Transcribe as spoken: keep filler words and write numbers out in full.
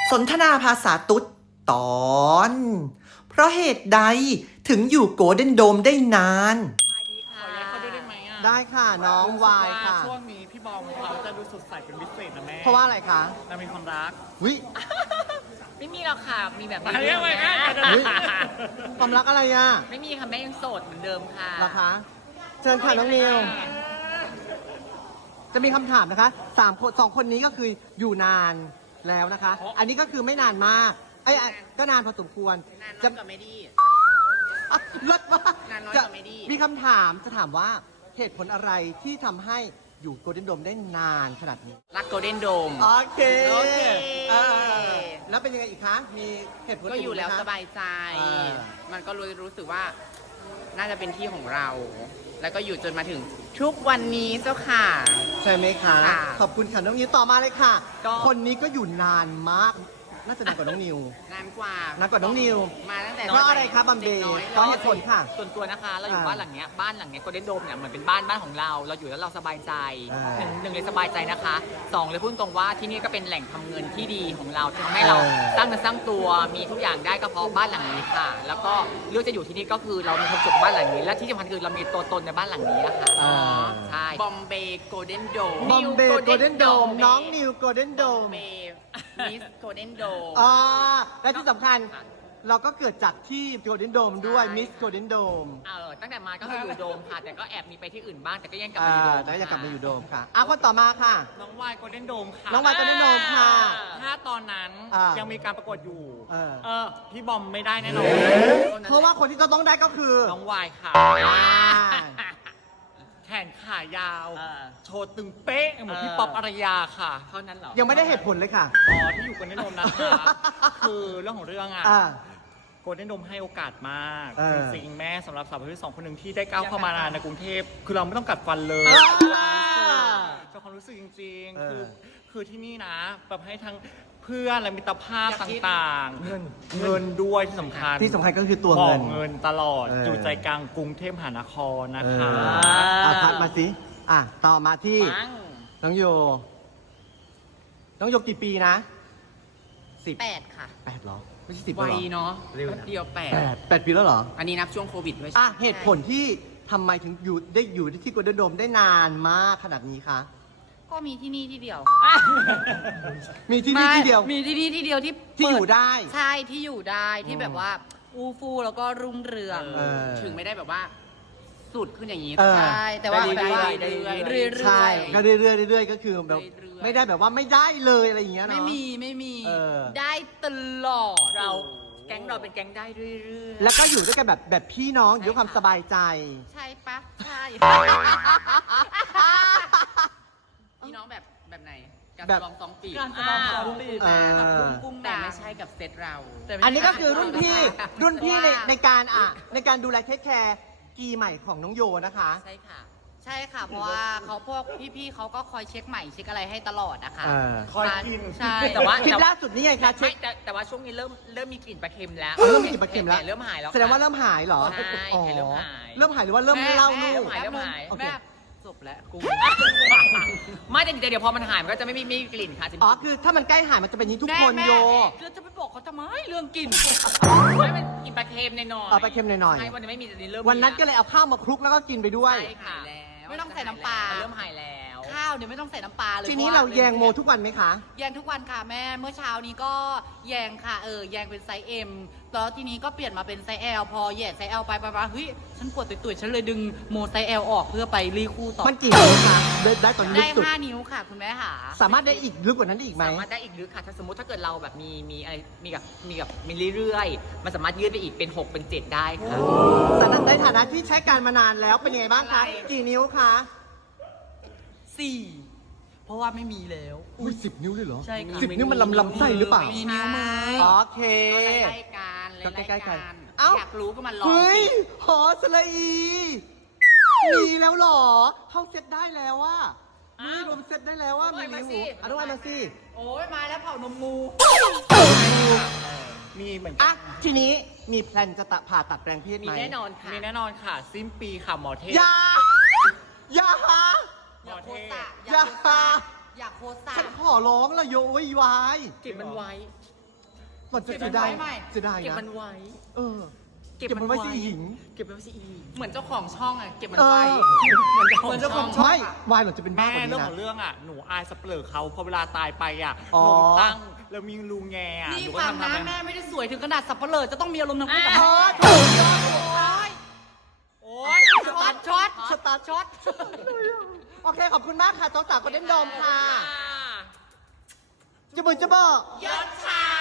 สนทนาภาษาตุ๊ดตอน เพราะเหตุใดถึงอยู่โกลเด้นโดมได้นานขออนุญาตเขาด้วยได้ไหมอ่ะได้ค่ะน้องวายค่ะช่วงนี้พี่บอมเขาจะดูสดใสเป็นพิเศษนะแม่เพราะว่าอะไรคะเรามีความรักวิไม่มีหรอกค่ะ มีแบบมานี้เรียกไว้นะนะวิความรักอะไรอ่ะไม่มีค่ะแม่ยังโสดเหมือนเดิมค่ะเหรอคะเชิญค่ะน้องนิวจะมีคำถามนะคะสามคนสองคนนี้ก็คืออยู่นานแล้วนะคะ อันนี้ก็คือไม่นานมากไอ้ยอ่ะก็นานพอสมควรนานน้จะอยกว่าไม่ดีอ่ะเลิศมากนานน้อยจะกว่าไม่ดีมีคำถามจะถามว่าเหตุผลอะไรที่ทำให้อยู่โกลเด้นโดมได้นานขนาดนี้รักโกลเด้นโดมโอเคโอเคเออแล้วเป็นยังไงอีกคะมีเหตุผลก็อยู่แล้วไหมคะสบายใจอ่ามันก็รู้รู้สึกว่าน่าจะเป็นที่ของเรา แล้วก็อยู่จนมาถึงทุกวันนี้เจ้าค่ะใช่ไหมคะค่ะขอบคุณค่ะน้องนิวต่อมาเลยค่ะก็คนนี้ก็อยู่นานมาก น่าจะนานกว่าน้องนิวนานกว่านานกว่าน้องนิวมาตั้งแต่เพราะอะไรครับบัมเบย์ด็กเพราะน้อยเหตุผลค่ะส่วนตัวนะคะเราอยู่อ่าบ้านหลังเนี้ยบ้านหลังเนี้ยโกลเด้นโดมเนี่ยเหมือนเป็นบ้านบ้านของเรา เราอยู่แล้วเราสบายใจอ่าหนึ่งหนึ่งเลยสบายใจนะคะสองเลยพูดตรงว่าที่นี่ก็เป็นแหล่งทำเงินที่ดีของเราที่ทำให้เราเออสร้างเงินสร้างตัวมีทุกอย่างได้ก็เพราะบ้านหลังนี้ค่ะ แล้วก็เลือกจะอยู่ที่นี่ก็คือเรามีความสุขกับบ้านหลังนี้ และที่สำคัญคือเรามีตัวตนในบ้านหลังนี้อะค่ะอ่าใช่บอมเบย์โกลเด้นโดมบอมเบย์โกลเด้นโดม Golden น้อง Dome นิวโกลเด้นโดมเบย์มิสโกลเด้นโดมอ่าและที่สำคัญเราก็เกิดจากที่โกลเด้นโดมด้วยใช่มิสโกลเด้นโดมเออตั้งแต่มาก็คืออยู่โดมค่ะ แต่ก็แอบมีไปที่อื่นบ้างแต่ก็ยังกลับอ่ามาอยู่โดมแต่ก็ยังกลับมาอยู่โดมค่ะอ่ะคนต่อมาค่ะน้องวายโกลเด้นโดมค่ะน้องวายโกลเด้นโดมค่ะถ้าตอนนั้นอ่ายัยังมีการประกวดอยู่เออเออพี่บอมไม่ได้แน่นอนเพราะว่าคนที่จะต้องได้ก็คือน้องวายค่ะอ่าแขนขายาวเออโชว์ตึงเป๊ะเหมือนพี่เออป๊อปอารยาค่ะเท่านั้นเหรอยังไม่ได้เหตุผลเลยค่ะอ๋อที่อยู่โกลเด้นโดมนะคะ คือเรื่องของเรื่องอ่ะอ่าโกลเด้นโดมให้โอกาสมากเออจริงๆแม่สำหรับสาวประเภทสองคนหนึ่งที่ได้ก้าวเข้ามาในกรุงเทพคือเราไม่ต้องกัดฟันเลยอ่าจากความรู้สึกจริงเอๆอคือคือที่นี่นะแบบให้ทั้งเพื่อนและมิตรภาพต่างๆเงินเงินด้วยที่สำคัญที่สำคัญก็คือตัวบเงิอกนเงินตลอดเออออยู่ใจกลางกรุงเทพมหานครนะเอคะอเอาพัดมาสิอ่ะต่อมาที่ปังน้องโย น้องโยกี่ปีนะสิบแปดค่ะแปดเหรอ ไม่ใช่สิบไวเหรอเนาะเร็วนะแป๊บเดียวแปดแปดแปดปีแล้วเหรออันนี้นับช่วงโควิดด้วยอ่ะใช่เหตุผลที่ทำไมถึงอยู่ได้อยู่ที่โกลเด้นโดมได้นานมากขนาดนี้คะก็มีที่นี่ที่เดียวมีที่นี่ที่เดียวมีที่นี่ที่เดียวที่ที่อยู่เปิได้ใช่ที่อยู่ได้ที่อืมแบบว่าอูฟูแล้วก็รุ่งเรืองเออถึงไม่ได้แบบว่าสุดขึ้นอย่างนี้เออใช่แต่ว่าได้แบบว่าเรื่อยๆเรื่อยๆใช่ก็เรื่อยๆเรื่อยๆก็คือแบบเรื่อยๆไม่ได้แบบว่าไม่ได้เลยอะไรอย่างเงี้ยเนาะไม่มีไม่มีเออได้ตลอดเราแก๊งเราเป็นแก๊งได้เรื่อยๆแล้วก็อยู่ด้วยกันแบบแบบพี่น้องอยู่ด้วยความสบายใจใช่ปะใช่ พี่น้องแบบแบบไหนกับแบบลองสองปีการสลองสองปีเออกุ้งแต่ไม่ใช่กับเซตเราอันนี้ก็คือรุ่นพี่รุ่นพี่ในในการอ่ะในการดูแลเทคแคร์กีใหม่ของน้องโยนะคะใช่ค่ะ ใช่ค่ะ เพราะว่าเขาพวกพี่ๆเขาก็คอยเช็คใหม่เช็คอะไรให้ตลอดนะคะเออคอยกินใช่แต่ว่าคลิปล่าสุดนี่ไงคะเช็ไม่คแต่แต่ว่าช่วงนี้เริ่มเริ่มมีกลิ่นปลาเค็มแล้วเริ่มมีกลิ่นปลาเค็มแล้วเริ่มหายแล้วแสดงว่าเริ่มหายเหรอใช่อ๋อเริ่มหายเริ่มหายหรือว่าเริ่มเล่าลูเริ่กมหายเริ่มหายโอเคแม่จบแล้วกูไม่แต่เดี๋ยวพอมันหายมันก็จะไม่มีไม่มีกลิ่นค่ะจริงอ๋อคือถ้ามันใกล้หายมันจะเป็นอย่างนี้ทุกคนแม่โยแม่จะไปบอกเขาทำไมเรื่องกินไม่เป็นกลิ่นปลาเค็มหน่อยๆเอาปลาเค็มหน่อยๆใช่วันนี้ไม่มีแต่นี้เริ่มวันนั้นก็มีเลยเอาข้าวมาคลุกแล้วก็กินไปด้วยใช่ค่ะไม่ต้องใส่น้ำปลามันเริ่มหายแล้วข้าวเนี่ยไม่ต้องใส่น้ำปลาเลยทีนี้พะเราว่แยงโมทุกวันไหมคะแยงทุกวันค่ะแม่ เมื่อเช้านี้ก็แยงค่ะเออแยงเป็นไซส์ M แล้วทีนี้ก็เปลี่ยนมาเป็นไซส์ L พอแย่ไซส์ L ไปไปไปเฮ้ยฉันปวดตุ่ยๆฉันเลยดึงโมไซส์ L ออกเพื่อไปรีคู่ต่อมันกี่นิ้วคะได้ได้ตอนลึได้กสุดห้านิ้วค่ะคุณแม่ค่ะสามารถได้อีกลึกกว่านั้นได้อีกไหมสามารถได้อีกหรือค่ะถ้าสมมติถ้าเกิดเราแบบมีมีอะไรมีกับมีกับมีเรื่อยๆมันสามารถยืดไปอีกเป็นหกเป็นเจ็ดได้ค่ะแต่ในฐานะที่ใช้การมานานแล้วเป็นยังไงบ้างคะ กี่นิ้วคะสี่เพราะว่าไม่มีแล้วอุ้ยสิบนิ้วเลยเหรอใช่ค่ะสิบนิ้วมันลำลำไส้หรือเปล่ามีนิ้วมือโอเคใกล้ๆกันก็ใกล้ๆกันเอ้าเอ้าอยากรู้ก็มาลองเฮ้ยสิหอสละอี มีแล้วเหรอ เข้าเซตได้แล้วว่าไม่รวมเซตได้แล้วว่าเอามีไว้นิ้วมาสิอนุญาตมาสิโอ้ยมาแล้วเผานมมูมีเหมือนกัอ่ะ ทีนี้มีแพลนจะตัดผ่าตัดแปลงเพศไหมมีแน่นอนค่ะมีแน่นอนค่ะ สิ้นปีค่ะหมอเทพอย่า อย่าหาหมอยาอกโคเทสะพอยากโคสะอยากโคสะฉันขอร้องละโยไว้วายกลิ่นมันไว้มันจะเสียดายเก็บมันไว้ใหม่เสียดายเก็บนะมันไว้เออ เก็บมันไว้สิหญิงเก็บมันไว้สิอีเหมือนเจ้าของช่องอ่ะเก็บมันเออไว้เหมือนเจ้าของช่องไม่วายหล่อนจะเป็นบ้าแม่กว่าเรื่นี้องนะของเรื่องอ่ะหนูอายสเปลือเขาพอเวลาตายไปอ่ะอ๋อลงตั้งแล้วมีรูแงอ่ะนี่หนูก็ฟังทำนะทำแม่ไม่ได้สวยถึงขนาดสับเปลือจะต้องมีอารมณ์ทางคู่กับเอพ่ออถูกโอ๊ยช็อตช็อตสตาร์ทช็อต โอเค ขอบคุณมากค่ะสาวๆคนเด่นโดมค่ะ จะมึนจะบอกยศชาย